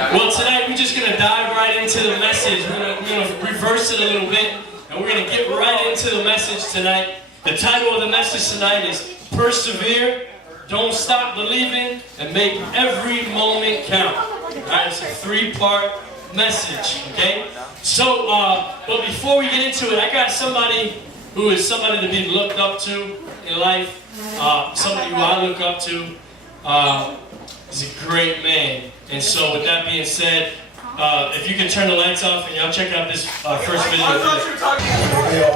Well, tonight we're just going to dive right into the message. We're going to reverse it a little bit, and we're going to get right into the message tonight. The title of the message tonight is Persevere, Don't Stop Believing, and Make Every Moment Count. Alright, it's a three-part message, okay? So, but before we get into it, I got somebody who is somebody to be looked up to in life, somebody who I look up to. He's a great man. And so with that being said, if you can turn the lights off and y'all check out this first video.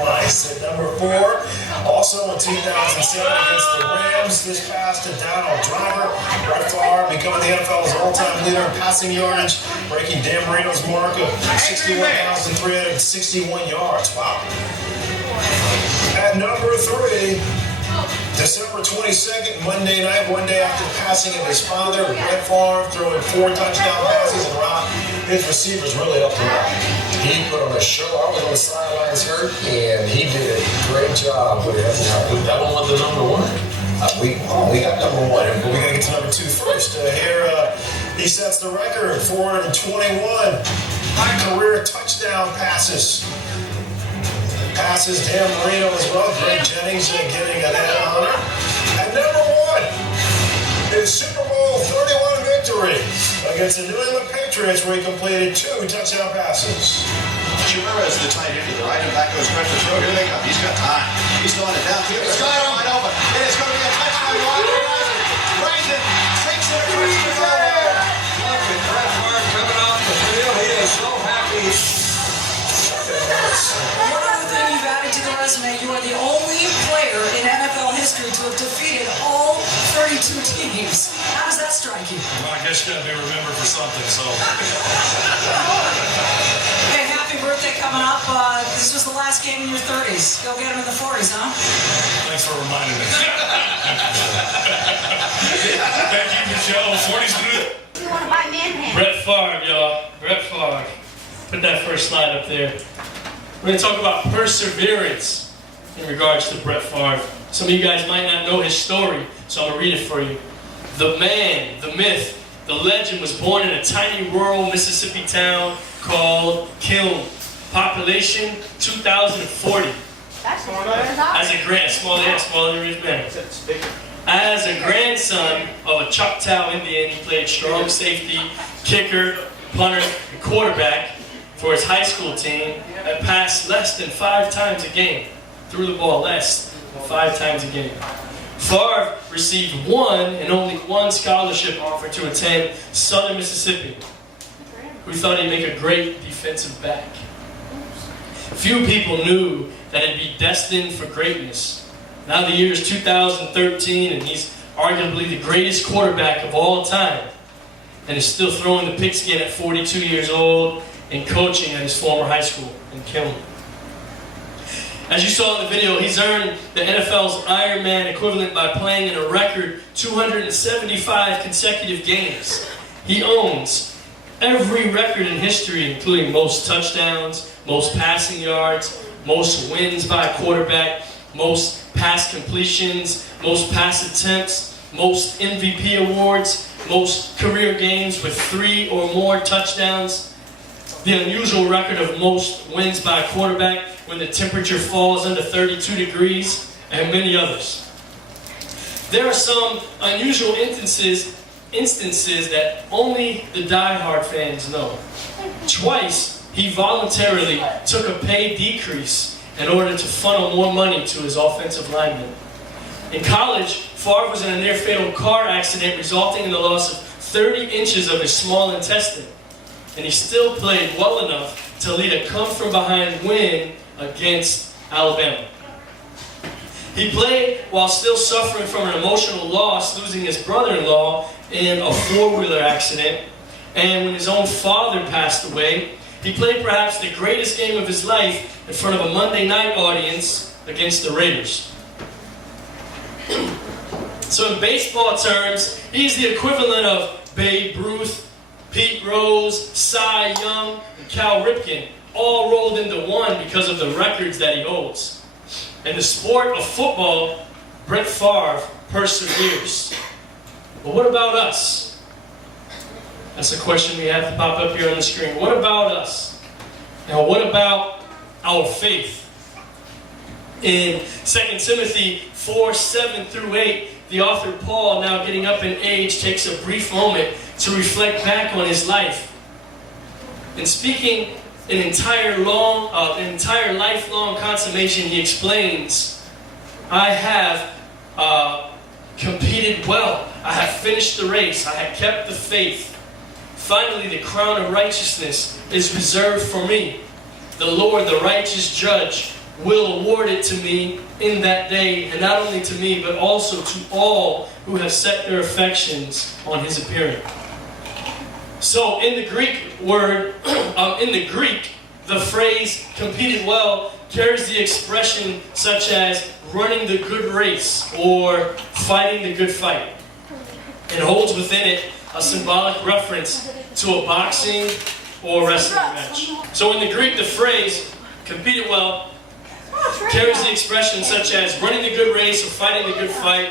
Nice. At number 4, also in 2007 against the Rams, this pass to Donald Driver. Brett Favre becoming the NFL's all-time leader in passing yardage, breaking Dan Marino's mark of 61,361 yards. Wow. At number 3, December 22nd, Monday night, one day after passing of his father, Brett Favre throwing 4 touchdown passes and Rob, his receivers really up to him. He put on a show. I was on the sidelines hurt, and he did a great job with it. That one was the number 1. We got number 1, but we got to get to number 2 first. Here, he sets the record, 421 career touchdown passes. Passes Dan Marino as well. Greg Jennings getting an honor. And number 1 is Super Bowl 31 victory against the New England Patriots, where he completed 2 touchdown passes. Chimera's the tight end to the right, and back goes Brett to throw. Here they come. He's got time. He's throwing it down. He's got it wide open. It is going to be a touchdown. Brandon takes it across the goal. Look at Brett Favre coming off the field. He is so happy. One other thing you've added to the resume, you are the only player in NFL history to have defeated all 32 teams. How does that strike you? Well, I guess you gotta be remembered for something, so. Hey, happy birthday coming up. This was the last game in your 30s. Go get him in the 40s, huh? Thanks for reminding me. Thank you, Michelle. 40's good. You want to buy Manhand? Brett Favre, y'all. Brett Favre. Put that first slide up there. We're going to talk about perseverance in regards to Brett Favre. Some of you guys might not know his story, so I'm going to read it for you. The man, the myth, the legend was born in a tiny rural Mississippi town called Kiln. Population 2,040. That's As a grandson of a Choctaw Indian, he played strong safety, kicker, punter, and quarterback for his high school team and passed less than 5 times a game. Threw the ball less than 5 times a game. Favre received 1 and only 1 scholarship offer to attend Southern Mississippi. We thought he'd make a great defensive back. Few people knew that he'd be destined for greatness. Now the year is 2013 and he's arguably the greatest quarterback of all time and is still throwing the pigskin at 42 years old and coaching at his former high school in Kiln. As you saw in the video, he's earned the NFL's Iron Man equivalent by playing in a record 275 consecutive games. He owns every record in history, including most touchdowns, most passing yards, most wins by a quarterback, most pass completions, most pass attempts, most MVP awards, most career games with 3 or more touchdowns, the unusual record of most wins by a quarterback when the temperature falls under 32 degrees, and many others. There are some unusual instances that only the die-hard fans know. Twice, he voluntarily took a pay decrease in order to funnel more money to his offensive linemen. In college, Favre was in a near-fatal car accident resulting in the loss of 30 inches of his small intestine. And he still played well enough to lead a come-from-behind win against Alabama. He played while still suffering from an emotional loss, losing his brother-in-law in a 4-wheeler accident. And when his own father passed away, he played perhaps the greatest game of his life in front of a Monday night audience against the Raiders. So in baseball terms, he's the equivalent of Babe Ruth, Pete Rose, Cy Young, and Cal Ripken, all rolled into one because of the records that he holds. In the sport of football, Brett Favre perseveres. But what about us? That's a question we have to pop up here on the screen. What about us? Now, what about our faith? In 2 Timothy 4:7-8, the author Paul, now getting up in age, takes a brief moment to reflect back on his life. And speaking an entire lifelong consummation, he explains, I have competed well. I have finished the race. I have kept the faith. Finally, the crown of righteousness is reserved for me. The Lord, the righteous judge, will award it to me in that day, and not only to me, but also to all who have set their affections on his appearing. So in the Greek the phrase competed well carries the expression such as running the good race or fighting the good fight. It holds within it a symbolic reference to a boxing or wrestling match. So in the Greek, the phrase competed well carries the expression such as running the good race or fighting the good fight,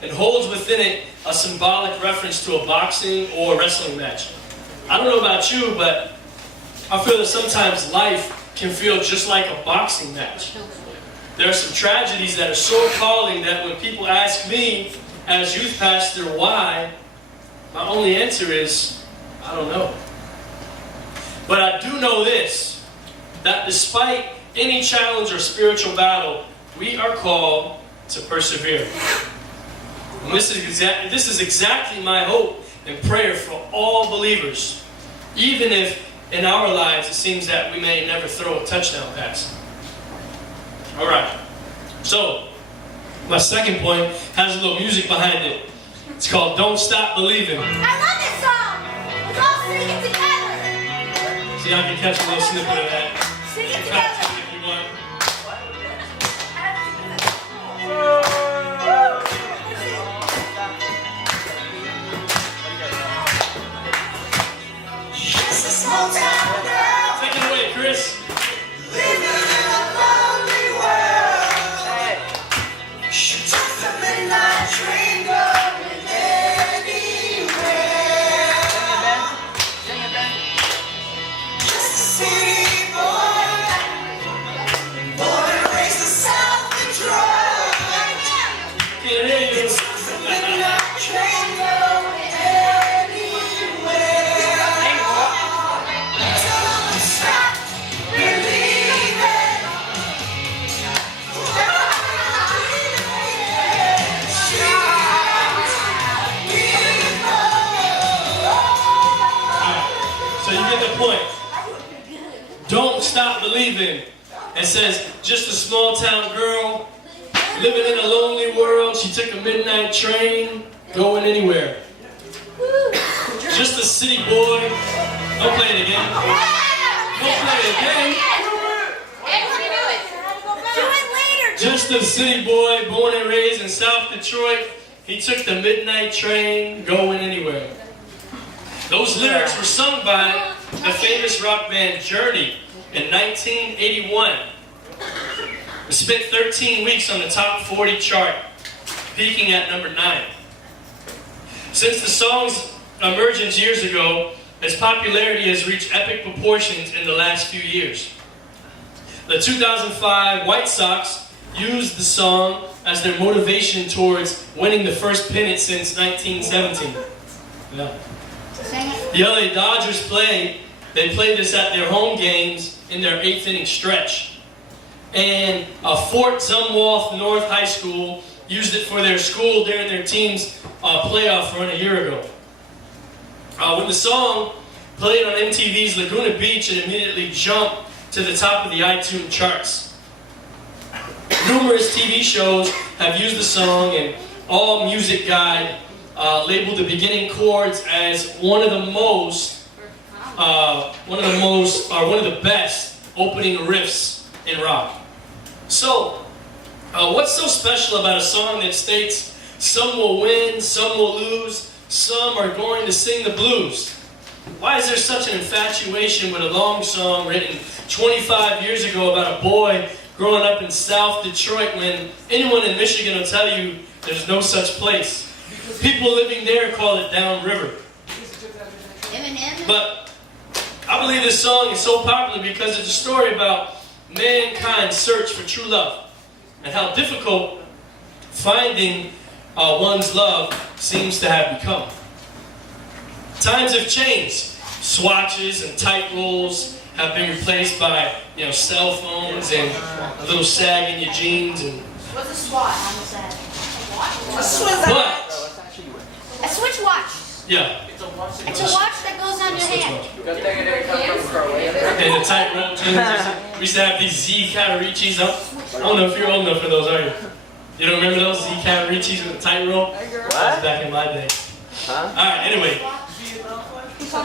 and holds within it a symbolic reference to a boxing or wrestling match. I don't know about you, but I feel that sometimes life can feel just like a boxing match. There are some tragedies that are so appalling that when people ask me as youth pastor why, my only answer is, I don't know. But I do know this, that despite any challenge or spiritual battle, we are called to persevere. And this is exactly my hope and prayer for all believers, even if in our lives it seems that we may never throw a touchdown pass. All right, so my second point has a little music behind it. It's called Don't Stop Believing. I love this song. Let's all sing it together. See, I can catch a little snippet of that. Sing it together. If you want. Just a small town girl Take it away, Chris. living in a lonely world. She took the midnight train going anywhere. Just a city boy, born and raised in South Detroit. Can't hear you. Took the midnight train going anywhere. Don't stop believing. So you get the point. Don't stop believing. It says, just a small town girl living in a lonely world. She took a midnight train going anywhere. Just a city boy. Don't play it again. Don't play it again. Just a city boy born and raised in South Detroit. He took the midnight train going anywhere. Those lyrics were sung by the famous rock band Journey in 1981. It spent 13 weeks on the top 40 chart, peaking at number 9. Since the song's emergence years ago, its popularity has reached epic proportions in the last few years. The 2005 White Sox used the song as their motivation towards winning the first pennant since 1917. Yeah. The LA Dodgers played this at their home games in their 8th inning stretch. And Fort Zumwalt North High School used it for their school during their team's playoff run a year ago. When the song played on MTV's Laguna Beach, it immediately jumped to the top of the iTunes charts. Numerous TV shows have used the song, and All Music Guide labeled the beginning chords as one of the best opening riffs in rock. So, what's so special about a song that states some will win, some will lose, some are going to sing the blues? Why is there such an infatuation with a long song written 25 years ago about a boy growing up in South Detroit when anyone in Michigan will tell you there's no such place? People living there call it downriver. But I believe this song is so popular because it's a story about mankind's search for true love and how difficult finding one's love seems to have become. Times have changed. Swatches and tight rolls have been replaced by, cell phones and a little sag in your jeans. And What's a swatch? I'm sad. but A switch watch. yeah, It's a watch that goes on your hand. and the tight roll jeans. We used to have these Z Catarichis. I don't know if you're old enough for those, are you? You don't remember those Z Catarichis with the tight roll? That was back in my day. All right. Anyway,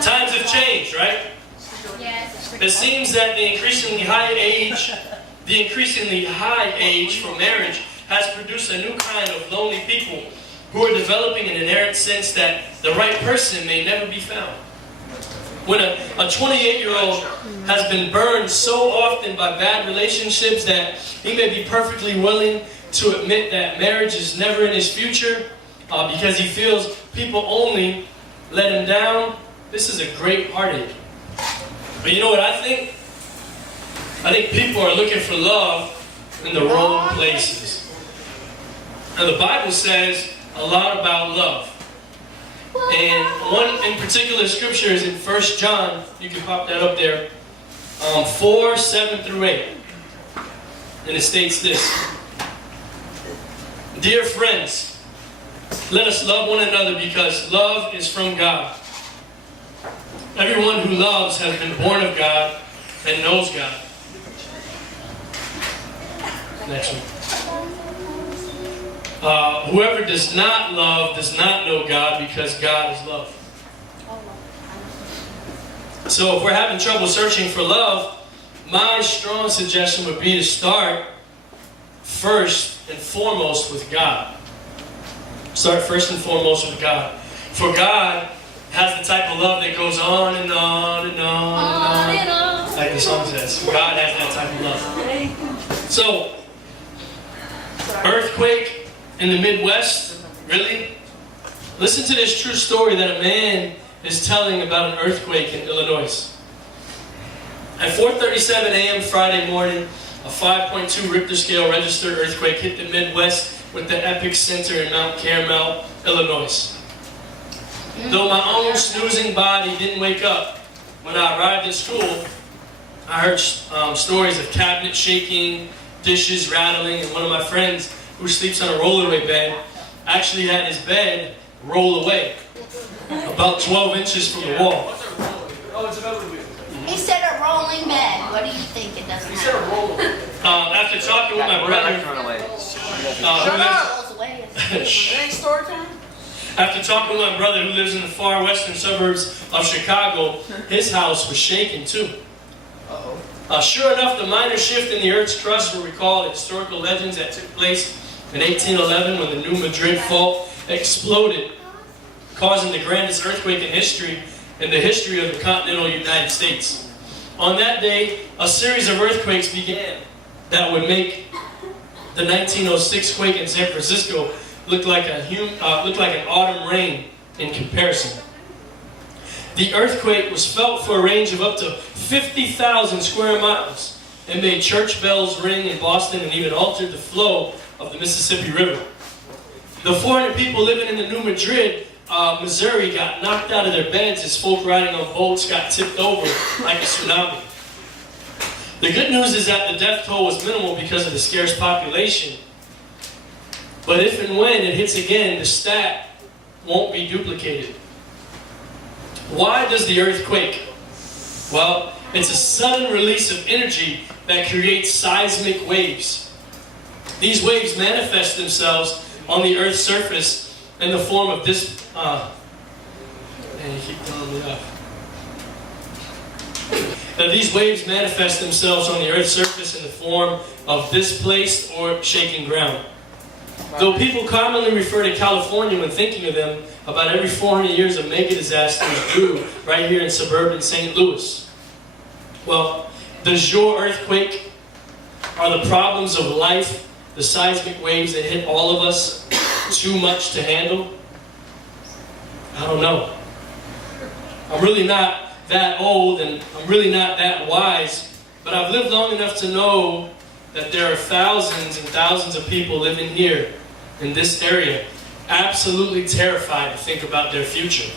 times have changed, right? Yes. It seems that the increasingly high age for marriage has produced a new kind of lonely people who are developing an inherent sense that the right person may never be found. When a 28-year-old has been burned so often by bad relationships that he may be perfectly willing to admit that marriage is never in his future because he feels people only let him down, this is a great heartache. But you know what I think? I think people are looking for love in the wrong places. Now the Bible says a lot about love. And one in particular scripture is in 1 John, you can pop that up there, 4, 7 through 8. And it states this: Dear friends, let us love one another because love is from God. Everyone who loves has been born of God and knows God. Next one. Whoever does not love does not know God because God is love. So if we're having trouble searching for love, my strong suggestion would be to start first and foremost with God. Start first and foremost with God. For God has the type of love that goes on and on and on and on. Like the song says. God has that type of love. So, earthquake in the Midwest? Really? Listen to this true story that a man is telling about an earthquake in Illinois. At 4:37 a.m. Friday morning, a 5.2 Richter scale registered earthquake hit the Midwest with the epicenter in Mount Carmel, Illinois. Though my own snoozing body didn't wake up, when I arrived at school, I heard stories of cabinets shaking, dishes rattling, and one of my friends who sleeps on a rollaway bed actually had his bed roll away about 12 inches from the wall. He said a rolling bed. What do you think? It doesn't matter. After talking with my brother, After talking with my brother who lives in the far western suburbs of Chicago, his house was shaking too. Sure enough, the minor shift in the Earth's crust will recall the historical legends that took place in 1811 when the New Madrid fault exploded, causing the grandest earthquake in the history of the continental United States. On that day, a series of earthquakes began that would make the 1906 quake in San Francisco look like an autumn rain in comparison. The earthquake was felt for a range of up to 50,000 square miles and made church bells ring in Boston and even altered the flow of the Mississippi River. The 400 people living in the New Madrid, Missouri, got knocked out of their beds as folk riding on boats got tipped over like a tsunami. The good news is that the death toll was minimal because of the scarce population. But if and when it hits again, the stat won't be duplicated. Why does the earth quake? Well, it's a sudden release of energy that creates seismic waves. These waves manifest themselves on the Earth's surface in the form of this. And you keep throwing me off. Now, these waves manifest themselves on the Earth's surface in the form of displaced or shaking ground. Though people commonly refer to California when thinking of them, about every 400 years of mega disasters grew right here in suburban St. Louis. Well, does your earthquake, are the problems of life, the seismic waves that hit all of us, too much to handle? I don't know. I'm really not that old and I'm really not that wise, but I've lived long enough to know that there are thousands and thousands of people living here in this area, absolutely terrified to think about their future.